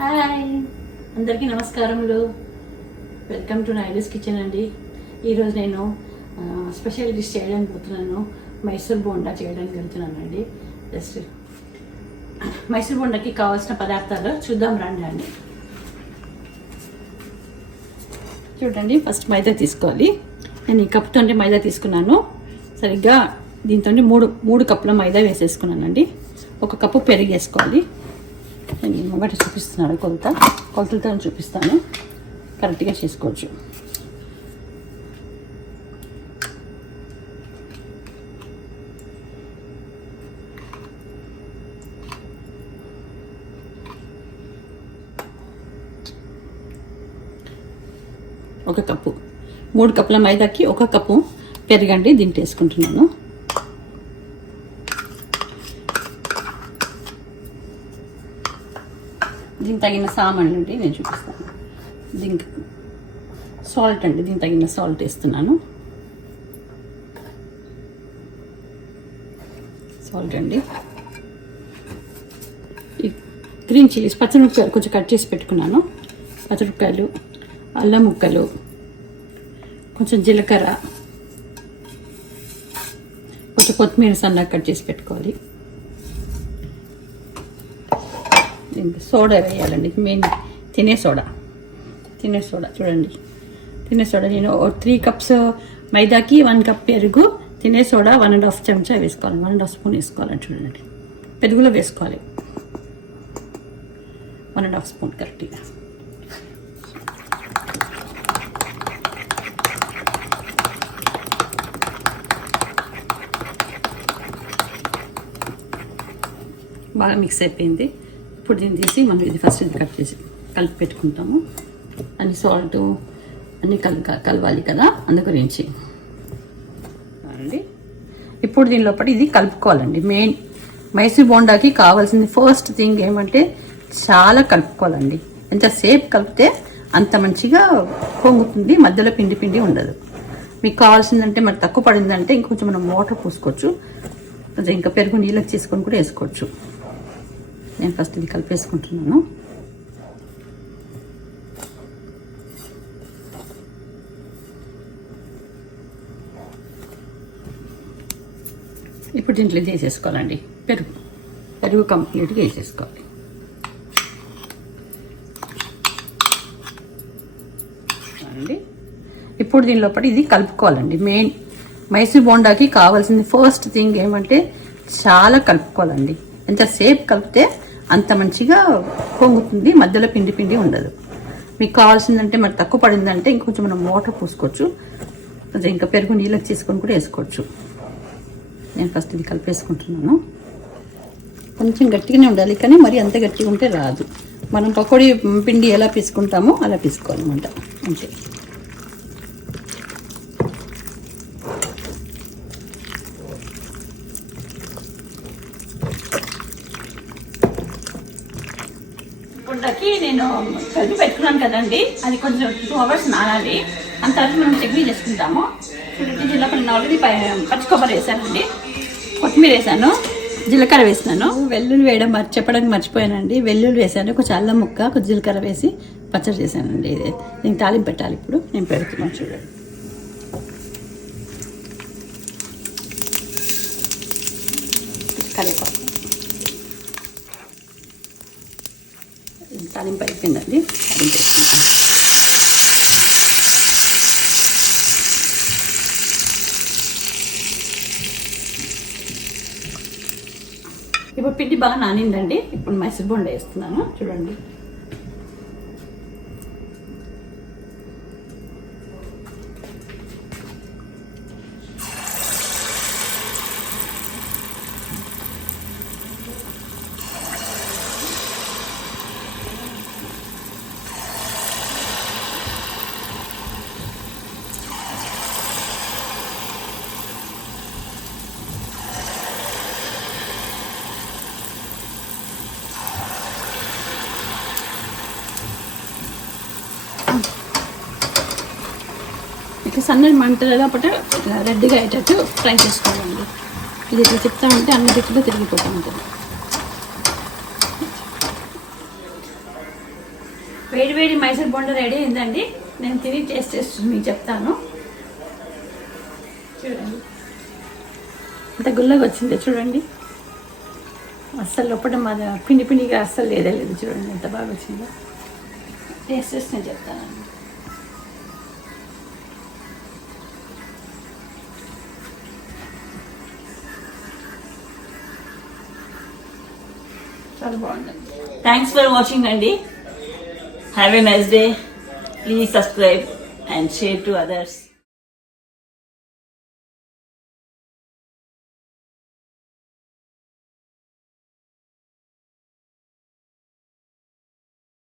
Hi అందరికీ నమస్కారములు. Welcome to నైలీస్ kitchen అండి. ఈరోజు నేను స్పెషల్ డిష్ చేయడానికి పోతున్నాను. మైసూర్ బోండా చేయడానికి వెళ్తున్నాను అండి. జస్ట్ మైసూర్ బోండాకి కావాల్సిన పదార్థాలు చూద్దాం రండి అండి. చూడండి, ఫస్ట్ మైదా తీసుకోవాలి. నేను ఈ కప్తో మైదా తీసుకున్నాను. సరిగ్గా దీంతో మూడు కప్పుల మైదా వేసేసుకున్నానండి. ఒక కప్పు పెరుగు వేసుకోవాలి. నేను ఒకటి చూపిస్తున్నాను, కొలతలతో చూపిస్తాను, కరెక్ట్గా చేసుకోవచ్చు. ఒక కప్పు, 3 కప్పుల మైదాకి 1 కప్పు పెరుగండి దీంట్లో వేసుకుంటున్నాను. దీనికి తగిన సామాన్లు అండి నేను చూపిస్తాను. దీనికి సాల్ట్ అండి, దీనికి తగిన సాల్ట్ వేస్తున్నాను. సాల్ట్ అండి. ఈ గ్రీన్ చిల్లీస్, పచ్చిమిరపకాయలు కొంచెం కట్ చేసి పెట్టుకున్నాను. పచ్చిమిరపకాయలు, అల్లం ముక్కలు, కొంచెం జీలకర్ర, కొంచెం కొత్తిమీర సన్నగా కట్ చేసి పెట్టుకోవాలి. దీనికి సోడా వేయాలండి, మెయిన్ తినే సోడా చూడండి. తినే సోడా నేను 3 కప్స్ మైదాకి 1 కప్ పెరుగు, తినే సోడా 1.5 చెంచా వేసుకోవాలి. 1.5 స్పూన్ వేసుకోవాలని చూడండి. పెరుగులో వేసుకోవాలి 1.5 స్పూన్ కరెక్ట్గా. బాగా మిక్స్ అయిపోయింది. ఇప్పుడు దీన్ని తీసి మనం ఇది ఫస్ట్ కట్ చేసి కలిపి పెట్టుకుంటాము. అన్ని సాల్ట్ అన్నీ కలవాలి కదా, అందు గురించి అండి. ఇప్పుడు దీని లోపల ఇది కలుపుకోవాలండి. మెయిన్ మైసూర్ బోండాకి కావాల్సింది ఫస్ట్ థింగ్ ఏమంటే చాలా కలుపుకోవాలండి. ఎంతసేపు కలిపితే అంత మంచిగా పొంగుతుంది, మధ్యలో పిండి ఉండదు. మీకు కావాల్సిందంటే మరి తక్కువ పడిందంటే ఇంకొంచెం మనం వాటర్ పోసుకోవచ్చు, ఇంకా పెరుగు నీళ్ళకి చేసుకొని కూడా వేసుకోవచ్చు. నేను ఫస్ట్ ఇది కలిపేసుకుంటున్నాను. ఇప్పుడు దీంట్లో వేసేసుకోవాలండి. పెరుగు కంప్లీట్గా వేసేసుకోవాలి. అండి ఇప్పుడు దీని లోపల ఇది కలుపుకోవాలండి. మెయిన్ మైసూర్ బోండాకి కావాల్సింది ఫస్ట్ థింగ్ ఏమంటే చాలా కలుపుకోవాలండి. ఎంతసేపు కలిపితే అంత మంచిగా పొంగుతుంది, మధ్యలో పిండి ఉండదు. మీకు కావాల్సిందంటే మరి తక్కువ పడిందంటే ఇంకొంచెం మనం వాటర్ పోసుకోవచ్చు, ఇంకా పెరుగు నీళ్ళకి చేసుకొని కూడా వేసుకోవచ్చు. నేను ఫస్ట్ ఇది కలిపేసుకుంటున్నాను. కొంచెం గట్టిగానే ఉండాలి, కానీ మరి అంత గట్టిగా ఉంటే రాదు. మనం పకోడీ పిండి ఎలా పీసుకుంటామో అలా పీసుకోవాలన్నమాట, అంతే. బోండాకి నేను కలిపి పెట్టుకున్నాను కదండి, అది కొంచెం 2 అవర్స్ నానాలి. అంత మనం చట్నీ చేసుకుంటాము. చూడండి, జీలకర్ర ఆల్రెడీ పచ్చి కొబ్బరి వేసానండి, కొత్తిమీర వేసాను, జీలకర్ర వేసినాను. వెల్లుల్లి వేయడం చెప్పడానికి మర్చిపోయానండి. వెల్లుల్లి వేసాను, కొంచెం అల్లం ముక్క, కొంచెం జీలకర్ర వేసి పచ్చడి చేశానండి. ఇది దీనికి తాలింపు పెట్టాలి. ఇప్పుడు నేను పెడుతున్నాను చూడండి. కరివేపాకు తాలింపు అయిపోయిందండి. తాలింపు వేసుకుంటాను. ఇప్పుడు పిండి బాగా నానిందండి. ఇప్పుడు మైసూర్ బోండా వేస్తున్నాను చూడండి. ఇట్లా సన్నటి మంటలలో పట్టు రెడ్గా అయ్యేటట్టు ఫ్రై చేసుకోవాలండి. ఇది ఇట్లా చెప్తా ఉంటే అన్ని చెట్లు తిరిగిపోతూ ఉంటుంది. వేడి వేడి మైసూర్ బోండా రెడీ అయిందండి. నేను తిని టేస్ట్ చేసి మీకు చెప్తాను. చూడండి అంత గుల్లగా వచ్చింది చూడండి. అస్సలు లోపల మాది పిండి పిండిగా అస్సలు లేదు. చూడండి ఎంత బాగా వచ్చిందో. టేస్ట్ చేసి నేను చెప్తానండి. చాలా బాగుందండి. థ్యాంక్స్ ఫర్ వాచింగ్ అండి. Have a nice day. Please subscribe and share to others.